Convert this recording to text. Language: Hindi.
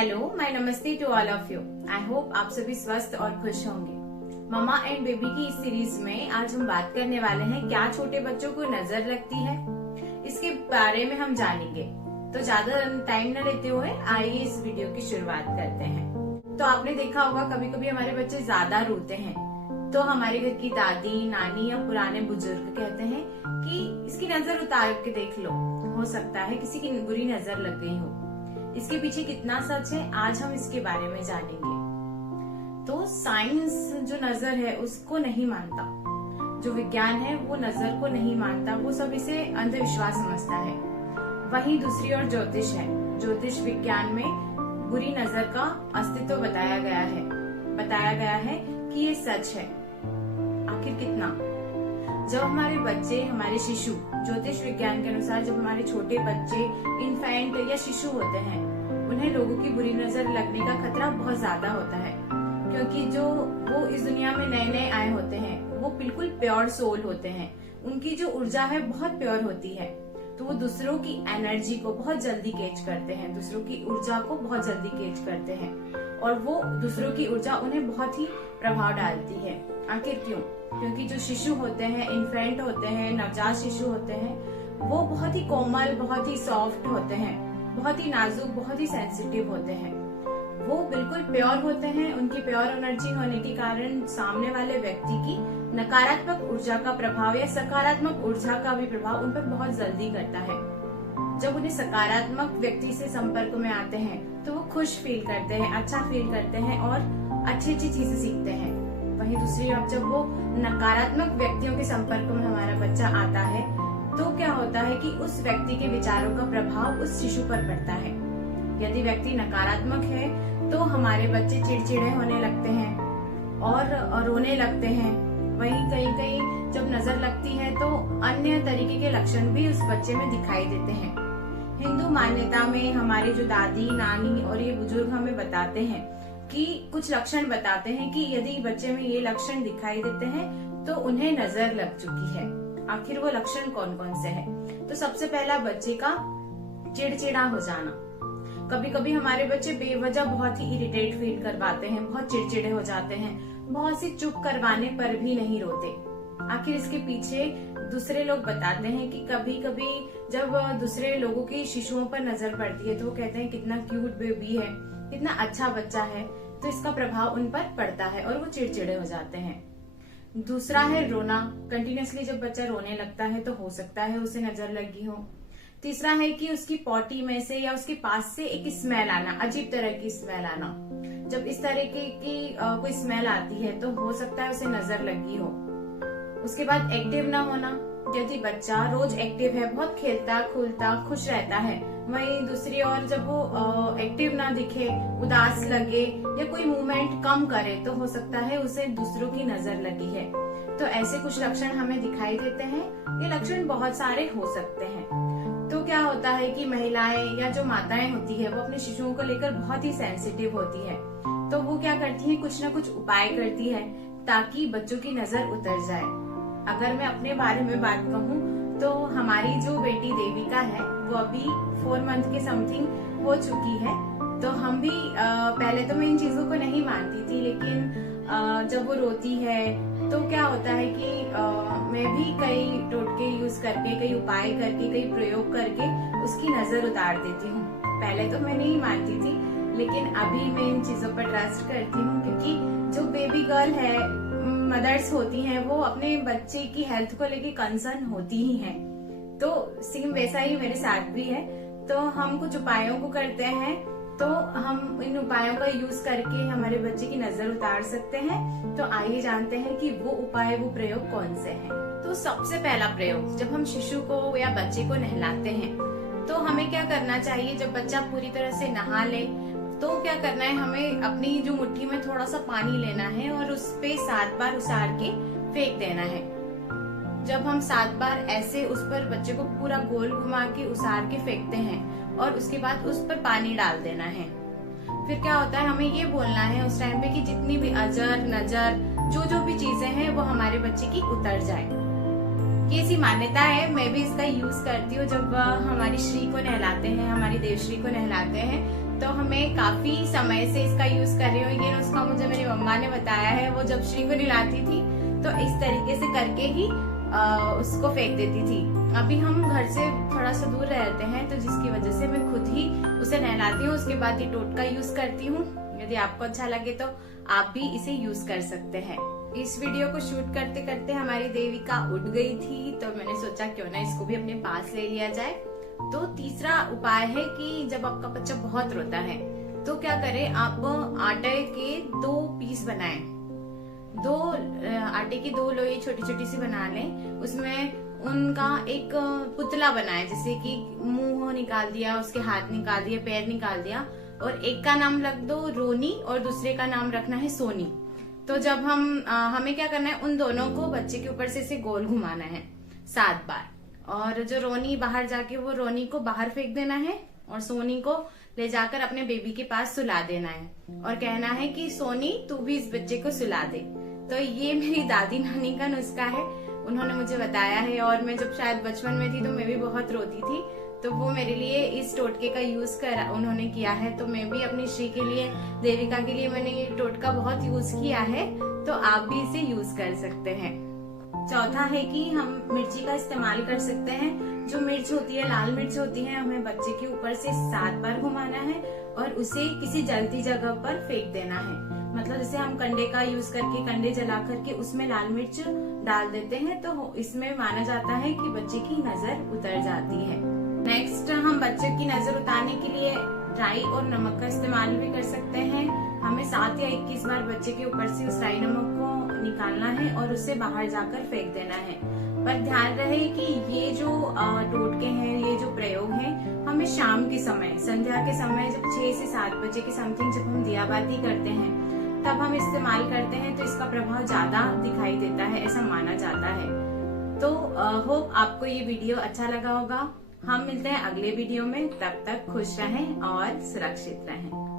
हेलो माय नमस्ते to all of you. I hope आप सभी स्वस्थ और खुश होंगे। ममा एंड बेबी की इस सीरीज में आज हम बात करने वाले हैं क्या छोटे बच्चों को नजर लगती है, इसके बारे में हम जानेंगे। तो ज्यादा टाइम न लेते हुए आइए इस वीडियो की शुरुआत करते हैं। तो आपने देखा होगा कभी कभी हमारे बच्चे ज्यादा रोते हैं तो हमारे घर की दादी नानी या पुराने बुजुर्ग कहते हैं कि इसकी नजर उतार के देख लो, हो सकता है किसी की बुरी नजर लग गई हो। इसके पीछे कितना सच है आज हम इसके बारे में जानेंगे। तो साइंस जो नजर है उसको नहीं मानता, जो विज्ञान है वो नजर को नहीं मानता, वो सब इसे अंधविश्वास समझता है। वहीं दूसरी ओर ज्योतिष है। ज्योतिष विज्ञान में बुरी नजर का अस्तित्व बताया गया है कि ये सच है। आखिर कितना? जब हमारे बच्चे, हमारे शिशु, ज्योतिष विज्ञान के अनुसार जब हमारे छोटे बच्चे इन्फेंट या शिशु होते हैं, उन्हें लोगों की बुरी नजर लगने का खतरा बहुत ज्यादा होता है, क्योंकि जो वो इस दुनिया में नए नए आए होते हैं वो बिल्कुल प्योर सोल होते हैं। उनकी जो ऊर्जा है बहुत प्योर होती है, तो वो दूसरों की एनर्जी को बहुत जल्दी कैच करते हैं, दूसरों की ऊर्जा को बहुत जल्दी कैच करते हैं और वो दूसरों की ऊर्जा उन्हें बहुत ही प्रभाव डालती है। आखिर क्यों? क्योंकि जो शिशु होते हैं, इन्फेंट होते हैं, नवजात शिशु होते हैं, वो बहुत ही कोमल, बहुत ही सॉफ्ट होते हैं, बहुत ही नाजुक, बहुत ही सेंसिटिव होते हैं। वो बिल्कुल प्योर होते हैं। उनकी प्योर एनर्जी होने के कारण सामने वाले व्यक्ति की नकारात्मक ऊर्जा का प्रभाव या सकारात्मक ऊर्जा का भी प्रभाव उन पर बहुत जल्दी करता है। जब उन्हें सकारात्मक व्यक्ति से संपर्क में आते हैं तो वो खुश फील करते हैं, अच्छा फील करते हैं और अच्छी अच्छी चीजें सीखते हैं। वहीं दूसरी ओर जब वो नकारात्मक व्यक्तियों के संपर्क में हमारा बच्चा आता है तो क्या होता है कि उस व्यक्ति के विचारों का प्रभाव उस शिशु पर पड़ता है। यदि व्यक्ति नकारात्मक है तो हमारे बच्चे चिड़चिड़े होने लगते हैं और रोने लगते हैं। वहीं कहीं कहीं जब नजर लगती है तो अन्य तरीके के लक्षण भी उस बच्चे में दिखाई देते हैं। हिंदू मान्यता में हमारी जो दादी नानी और ये बुजुर्ग हमें बताते हैं कि कुछ लक्षण बताते हैं कि यदि बच्चे में ये लक्षण दिखाई देते हैं तो उन्हें नजर लग चुकी है। आखिर वो लक्षण कौन कौन से हैं? तो सबसे पहला बच्चे का चिड़चिड़ा हो जाना। कभी कभी हमारे बच्चे बेवजह बहुत ही इरिटेट फील करवाते हैं, बहुत चिड़चिड़े हो जाते हैं, बहुत सी चुप करवाने पर भी नहीं रोते। आखिर इसके पीछे दूसरे लोग बताते हैं कि कभी कभी जब दूसरे लोगों की शिशुओं पर नजर पड़ती है तो वो कहते हैं कितना क्यूट बेबी है, कितना अच्छा बच्चा है, तो इसका प्रभाव उन पर पड़ता है और वो चिड़चिड़े हो जाते हैं। दूसरा है रोना। कंटिन्यूअसली जब बच्चा रोने लगता है तो हो सकता है उसे नजर लगी हो। तीसरा है कि उसकी पॉटी में से या उसके पास से एक स्मेल आना, अजीब तरह की स्मेल आना। जब इस तरह की कोई स्मेल आती है तो हो सकता है उसे नजर लगी हो। उसके बाद एक्टिव ना होना। यदि बच्चा रोज एक्टिव है, बहुत खेलता खूलता खुश रहता है, वहीं दूसरी ओर जब वो एक्टिव ना दिखे, उदास लगे या कोई मूवमेंट कम करे तो हो सकता है उसे दूसरों की नजर लगी है। तो ऐसे कुछ लक्षण हमें दिखाई देते हैं। ये लक्षण बहुत सारे हो सकते हैं। तो क्या होता है कि महिलाएं या जो माताएं होती है वो अपने शिशुओं को लेकर बहुत ही सेंसिटिव होती है, तो वो क्या करती है, कुछ न कुछ उपाय करती है ताकि बच्चों की नजर उतर जाए। अगर मैं अपने बारे में बात कहूँ तो हमारी जो बेटी देविका है वो अभी 4 मंथ के समथिंग हो चुकी है। तो हम भी पहले तो मैं इन चीजों को नहीं मानती थी, लेकिन जब वो रोती है तो क्या होता है कि मैं भी कई टोटके यूज करके, कई उपाय करके, कई प्रयोग करके उसकी नजर उतार देती हूँ। पहले तो मैं नहीं मानती थी, लेकिन अभी मैं इन चीजों पर ट्रस्ट करती हूँ, क्योंकि जो बेबी गर्ल है, मदर्स होती हैं, वो अपने बच्चे की हेल्थ को लेके कंसर्न होती ही हैं। तो सेम वैसा ही मेरे साथ भी है। तो हम कुछ उपायों को करते हैं, तो हम इन उपायों का यूज करके हमारे बच्चे की नजर उतार सकते हैं। तो आइए जानते हैं कि वो उपाय, वो प्रयोग कौन से हैं। तो सबसे पहला प्रयोग, जब हम शिशु को या बच्चे को नहलाते हैं तो हमें क्या करना चाहिए? जब बच्चा पूरी तरह से नहा ले तो क्या करना है, हमें अपनी जो मुट्ठी में थोड़ा सा पानी लेना है और उस पे 7 बार उसार के फेंक देना है। जब हम 7 बार ऐसे उस पर बच्चे को पूरा गोल घुमा के उसार के फेंकते हैं और उसके बाद उस पर पानी डाल देना है, फिर क्या होता है, हमें ये बोलना है उस टाइम पे कि जितनी भी अजर नजर जो भी चीजें हैं वो हमारे बच्चे की उतर जाए। ये ऐसी मान्यता है, मैं भी इसका यूज करती हूँ। जब हमारी श्री को नहलाते हैं, हमारी देवश्री को नहलाते हैं, तो हमें काफी समय से इसका यूज कर रही हूँ। ये नुस्खा मुझे मेरी मम्मा ने बताया है। वो जब श्री को नहलाती थी तो इस तरीके से करके ही उसको फेंक देती थी। अभी हम घर से थोड़ा सा दूर रहते हैं तो जिसकी वजह से मैं खुद ही उसे नहलाती हूँ, उसके बाद ये टोटका यूज करती हूँ। यदि आपको अच्छा लगे तो आप भी इसे यूज कर सकते हैं। इस वीडियो को शूट करते करते हमारी देविका उठ गई थी तो मैंने सोचा क्यों ना इसको भी अपने पास ले लिया जाए। तो तीसरा उपाय है कि जब आपका बच्चा बहुत रोता है तो क्या करें, आप आटे के 2 पीस बनाएं। आटे की 2 लोई छोटी छोटी सी बना लें। उसमें उनका एक पुतला बनाए, जैसे कि मुंह निकाल दिया, उसके हाथ निकाल दिए, पैर निकाल दिया, और एक का नाम रख दो रोनी और दूसरे का नाम रखना है सोनी। तो जब हमें क्या करना है, उन दोनों को बच्चे के ऊपर से गोल घुमाना है 7 बार। और जो रोनी बाहर जाके वो रोनी को बाहर फेंक देना है और सोनी को ले जाकर अपने बेबी के पास सुला देना है और कहना है कि सोनी तू भी इस बच्चे को सुला दे। तो ये मेरी दादी नानी का नुस्खा है, उन्होंने मुझे बताया है। और मैं जब शायद बचपन में थी तो मैं भी बहुत रोती थी, तो वो मेरे लिए इस टोटके का यूज उन्होंने किया है। तो मैं भी अपनी श्री के लिए, देविका के लिए मैंने ये टोटका बहुत यूज किया है, तो आप भी इसे यूज कर सकते हैं। चौथा है कि हम मिर्ची का इस्तेमाल कर सकते हैं। जो मिर्च होती है, लाल मिर्च होती है, हमें बच्चे के ऊपर से 7 बार घुमाना है और उसे किसी जलती जगह पर फेंक देना है। मतलब जैसे हम कंडे का यूज करके, कंडे जला करके उसमें लाल मिर्च डाल देते हैं तो इसमें माना जाता है कि बच्चे की नजर उतर जाती है। नेक्स्ट, हम बच्चे की नजर उतारने के लिए राई और नमक का इस्तेमाल भी कर सकते हैं। हमें 7 या 21 बार बच्चे के ऊपर से उस राई नमक को निकालना है और उसे बाहर जाकर फेंक देना है। पर ध्यान रहे कि ये जो टोटके हैं, ये जो प्रयोग हैं, हमें शाम के समय, संध्या के समय, जब 6 से 7 बजे के समथिंग जब हम दियाबाती करते हैं तब हम इस्तेमाल करते हैं, तो इसका प्रभाव ज्यादा दिखाई देता है, ऐसा माना जाता है। तो होप आपको ये वीडियो अच्छा लगा होगा। हम मिलते हैं अगले वीडियो में, तब तक खुश रहें और सुरक्षित रहें।